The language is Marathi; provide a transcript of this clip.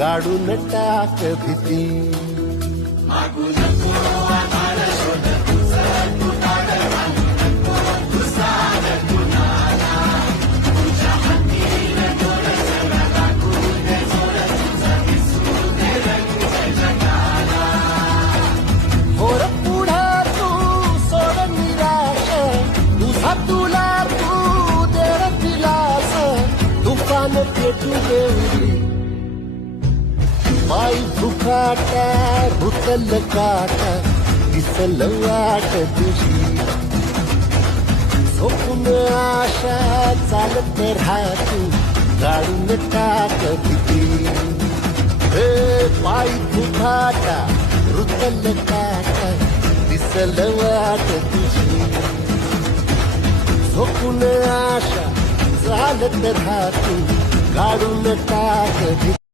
गाडून टाक भीती. होर पुढे तू सोड निराश, तुझा तुला तू देर दिलास, तुफान पेटू देऊली. पायी फुकाटा रुतल काटा, दिसल वाट तुझी. झोपून आशा चालत राहतू, गाडून टाक भीती. हे पायी फुकाटा रुतल काटा, दिसल वाट तुझी. झोपून आशा चालत राहतू, गाडून टाक भीती.